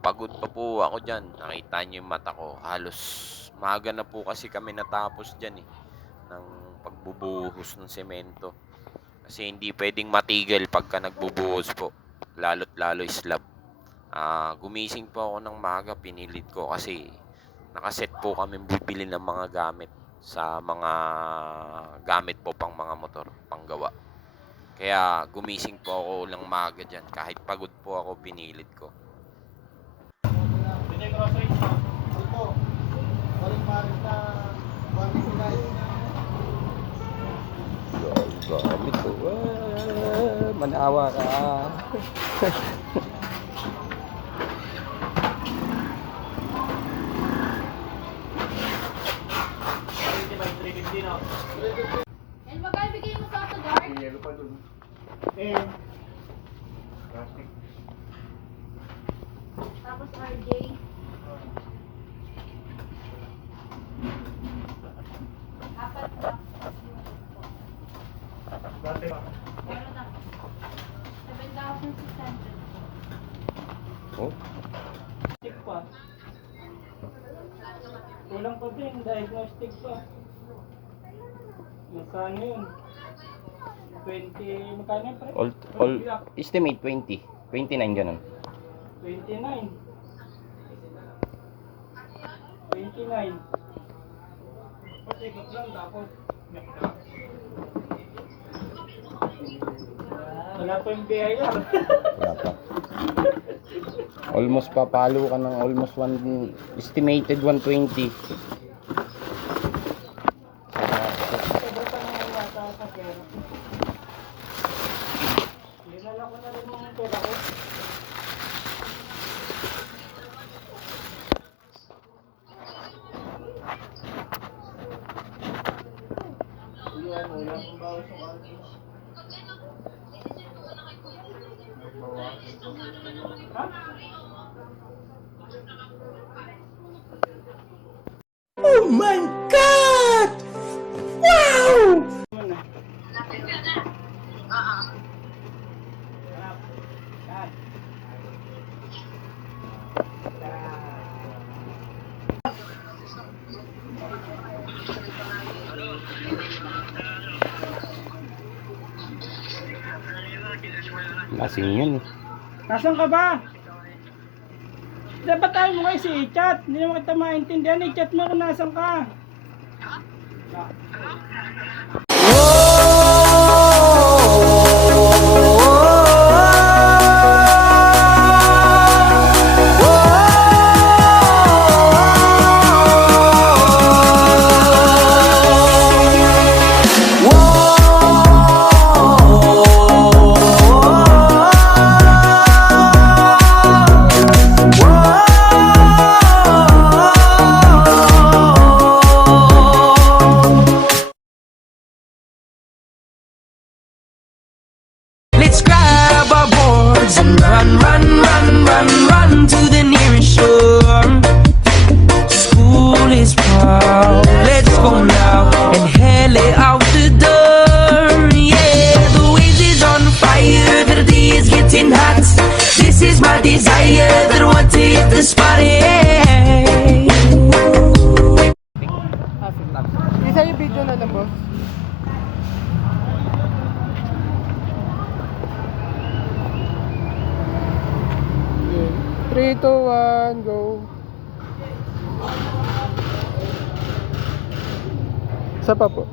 Pagod pa po ako diyan. Nakita niyo yung mata ko. Halos maaga na po kasi kami natapos diyan eh ng pagbubuhos ng semento. Kasi hindi pwedeng matigil pagka nagbubuhos po. Lalo't lalo slab. Gumising po ako ng maaga, pinilit ko kasi nakaset po kami bibili ng mga gamit sa mga gamit po pang mga motor, panggawa. Kaya gumising po ako ng maaga dyan. Kahit pagod po ako, pinilit ko. Gamit ko. Manawa ka. And magkano bigay mo sa auto guard? Yelo pa dun. Plastic. Tapos RJ. Apat ba? Dati pa. Meron na. 7,600. Oh, Check pa. Kulang pa din, diagnostic pa. Magkano yun? 20, magkano yun pre? all estimate 20. 29 ganun. 29. 29. Patikot lang tapos. Wala pa yung biyaya. Wala pa. Almost papalo ka ng almost estimated 120. Sobrang pa naman yata sa pera. Dinala ko na rin yung pera ko. Yan, wala akong bawas ng alcohol. Ha? Oh my God! Wow! Ano? Lasing yun. Nasaan ka ba? Dapat tayo mo kayo si i-chat. Hindi naman kita maintindihan. I-chat mo kung nasaan ka. Let's grab our boards and run, run, run, run, run to the nearest shore. School is proud, let's go now and hail it out the door. Yeah, the waves is on fire, the day is getting hot. This is my desire, that I want to hit the spot. Yeah. Isa yung video na lang, boss. Three, two, one, go. Isa pa po.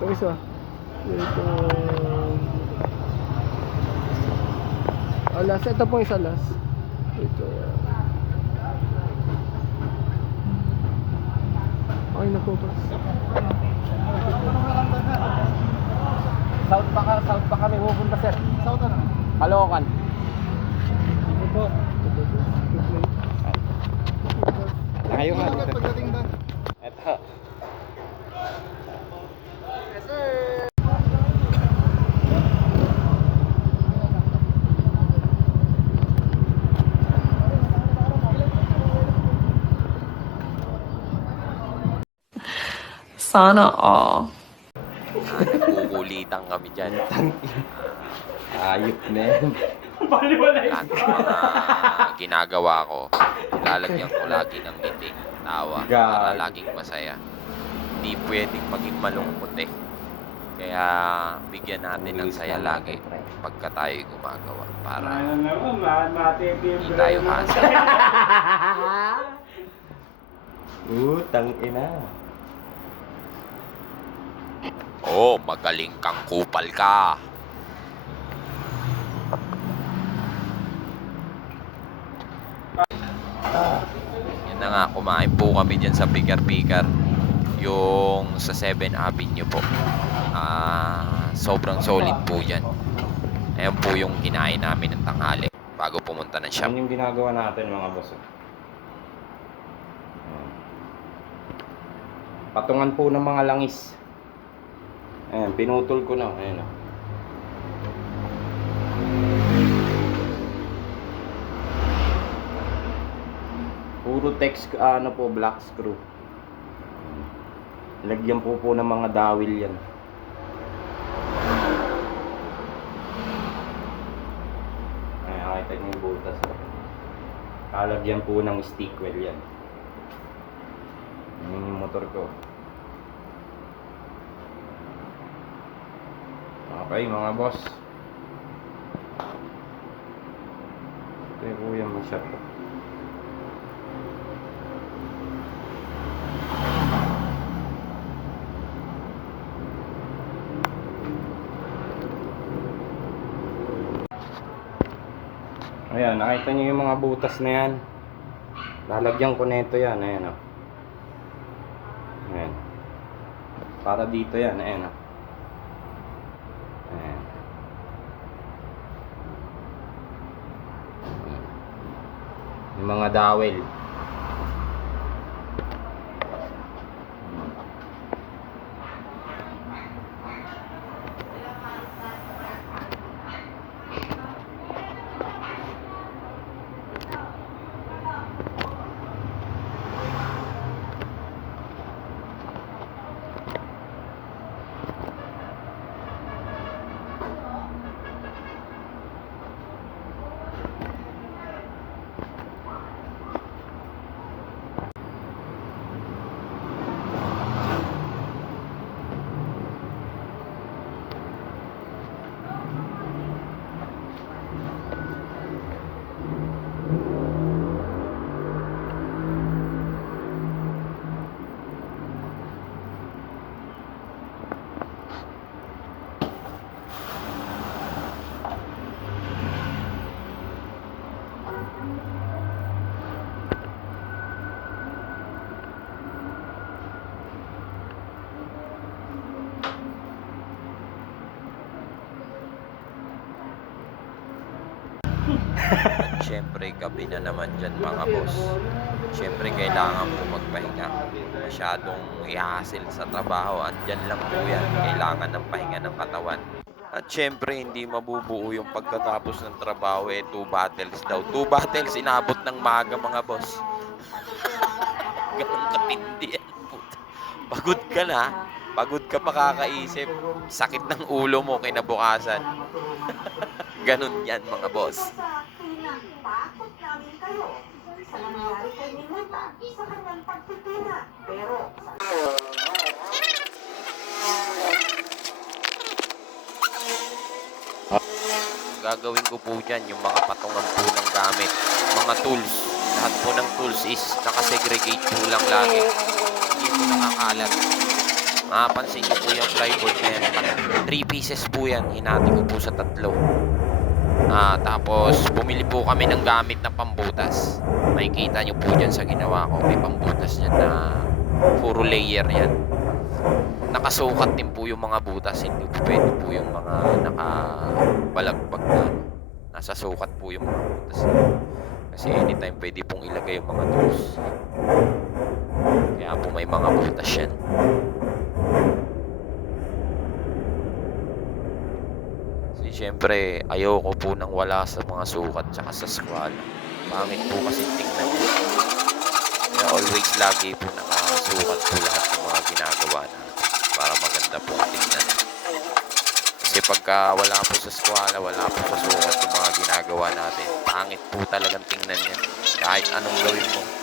Ito isa. Ito. Last. Ito po isa last. Ito. Ay, nakupas. South pa kami pupunta, sir. South na. Caloocan. Ito po. Ayaw nga dito. Pagdating doon. Eto. Yes, sir. Sana all. Nagkukulitan kami dyan. Ayop na yan. Baliwalay. Lahat ng mga ginagawa ko, lalagyan ko lagi ng ngiti, tawa, para God. laging masaya. Hindi pwedeng maging malungkot eh. Kaya bigyan natin ng saya lagi pagka tayo gumagawa para Ano naman, matitibay. hindi tayo hasa. Utang ina. Oh, magaling kang kupal ka. Yan na nga, kumain po kami dyan sa Pigar-Pigar. Yung sa 7 Avenue po. Sobrang solid po dyan. Ayan po yung kinain namin ng tanghali bago pumunta ng shop. Yan yung ginagawa natin mga boss. Patungan po ng mga langis. Ayan, pinutol ko na. Ayan o. Puro text, ano po, black screw. Lagyan po ng mga dawil yan. Ayan, nakita niyo yung butas. Lalagyan po ng stick well yan. Yan yung motor ko. Okay mga boss. Ito yung kuya may shop ko. Ayan, nakita niyo yung mga butas na yan. Lalagyan ko nito yan, ayan o. Ayan. Para dito yan, ayan o. Ayan. Yung mga dowel. At syempre, gabi na naman dyan mga boss. Syempre, kailangan po magpahinga. Masyadong i-hassle sa trabaho. Andyan lang po yan. Kailangan ng pahinga ng katawan. At syempre, hindi mabubuo yung pagkatapos ng trabaho. 2 bottles daw. 2 bottles, inabot ng maga mga boss. Ganun katindi yan. Puta. Pagod ka na. Pagod ka pa kakaisip. Sakit ng ulo mo kinabukasan. Ganun yan mga boss. Takot namin kayo sa nangyari kay Ninita sa kanyang pagtitina. Pero Gagawin ko po dyan yung mga patungan po ng gamit. Mga tools. Lahat po ng tools is nakasegregate po lang lagi. Hindi po nakakalat. Mapapansin niyo po yung plyboard na yan. 3 pieces po yan. Hinati ko po sa 3. Tapos, bumili po kami ng gamit na pambutas. Makikita nyo po dyan sa ginawa ko. May pambutas dyan na puro layer yan. Nakasukat din po yung mga butas. Hindi po pwede po yung mga nakabalagbag na. Nasa sukat po yung mga butas. Kasi anytime pwede pong ilagay yung mga tools. Kaya po may mga butas yan. Siyempre, ayoko po nang wala sa mga sukat tsaka sa squal. Pangit po kasi tingnan mo. Kaya always lagi po nakasukat po lahat ng mga ginagawa natin para maganda po tingnan. Kasi pagka wala po sa skwala, wala po sa sukat yung mga ginagawa natin. Pangit po talagang tingnan yan. Kahit anong gawin mo.